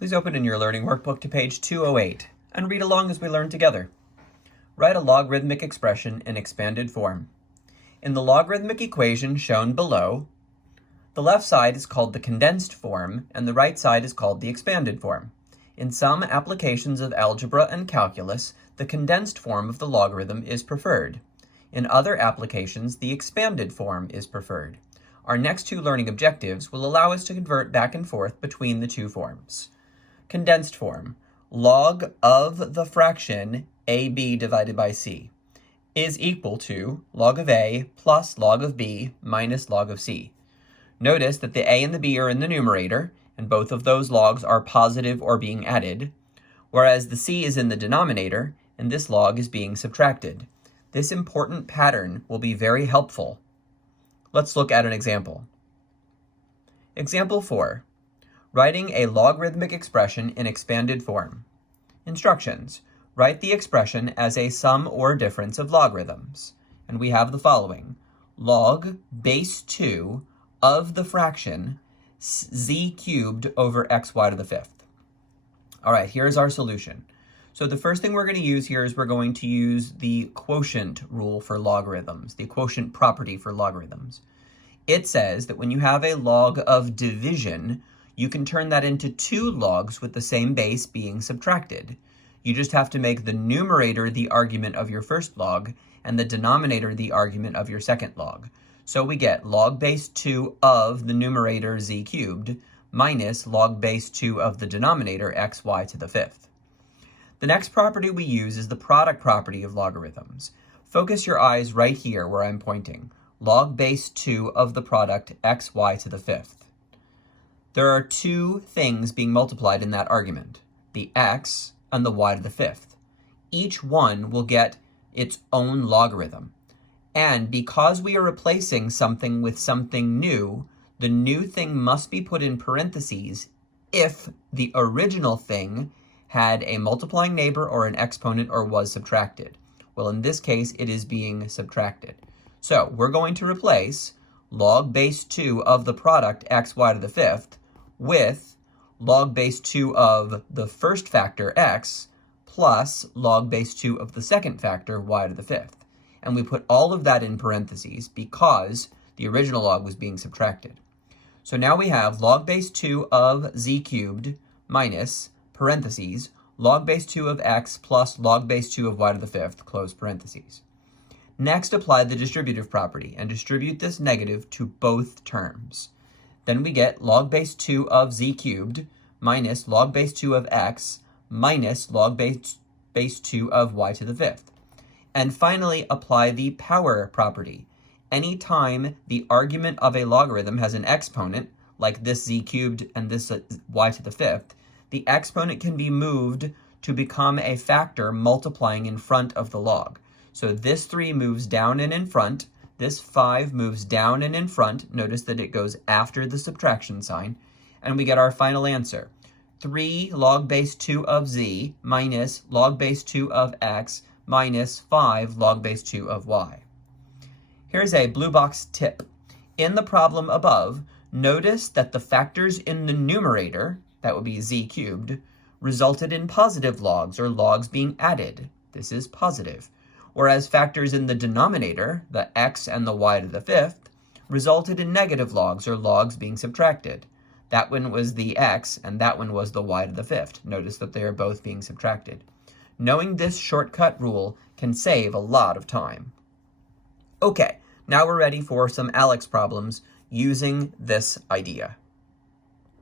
Please open in your learning workbook to page 208 and read along as we learn together. Write a logarithmic expression in expanded form. In the logarithmic equation shown below, the left side is called the condensed form and the right side is called the expanded form. In some applications of algebra and calculus, the condensed form of the logarithm is preferred. In other applications, the expanded form is preferred. Our next two learning objectives will allow us to convert back and forth between the two forms. Condensed form, log of the fraction ab divided by c is equal to log of a plus log of b minus log of c. Notice that the a and the b are in the numerator, and both of those logs are positive or being added, whereas the c is in the denominator, and this log is being subtracted. This important pattern will be very helpful. Let's look at an example. Example 4. Writing a logarithmic expression in expanded form. Instructions. Write the expression as a sum or difference of logarithms. And we have the following. Log base 2 of the fraction z cubed over xy to the fifth. All right, here's our solution. So the first thing we're going to use here is we're going to use the quotient rule for logarithms, the quotient property for logarithms. It says that when you have a log of division, you can turn that into two logs with the same base being subtracted. You just have to make the numerator the argument of your first log and the denominator the argument of your second log. So we get log base 2 of the numerator z cubed minus log base 2 of the denominator xy to the fifth. The next property we use is the product property of logarithms. Focus your eyes right here where I'm pointing. Log base 2 of the product xy to the fifth. There are two things being multiplied in that argument, the x and the y to the fifth. Each one will get its own logarithm. And because we are replacing something with something new, the new thing must be put in parentheses if the original thing had a multiplying neighbor or an exponent or was subtracted. Well, in this case, it is being subtracted. So we're going to replace log base 2 of the product xy to the fifth with log base 2 of the first factor x plus log base 2 of the second factor y to the fifth. And we put all of that in parentheses because the original log was being subtracted. So now we have log base 2 of z cubed minus parentheses log base 2 of x plus log base 2 of y to the fifth, close parentheses. Next, apply the distributive property and distribute this negative to both terms. Then we get log base 2 of z cubed minus log base 2 of x minus log base 2 of y to the fifth. And finally, apply the power property. Anytime the argument of a logarithm has an exponent, like this z cubed and this y to the fifth, the exponent can be moved to become a factor multiplying in front of the log. So this 3 moves down and in front, this 5 moves down and in front, notice that it goes after the subtraction sign, and we get our final answer. 3 log base 2 of z minus log base 2 of x minus 5 log base 2 of y. Here's a blue box tip. In the problem above, notice that the factors in the numerator, that would be z cubed, resulted in positive logs or logs being added. This is positive. Whereas factors in the denominator, the x and the y to the fifth, resulted in negative logs or logs being subtracted. That one was the x and that one was the y to the fifth. Notice that they are both being subtracted. Knowing this shortcut rule can save a lot of time. Okay, now we're ready for some ALEKS problems using this idea.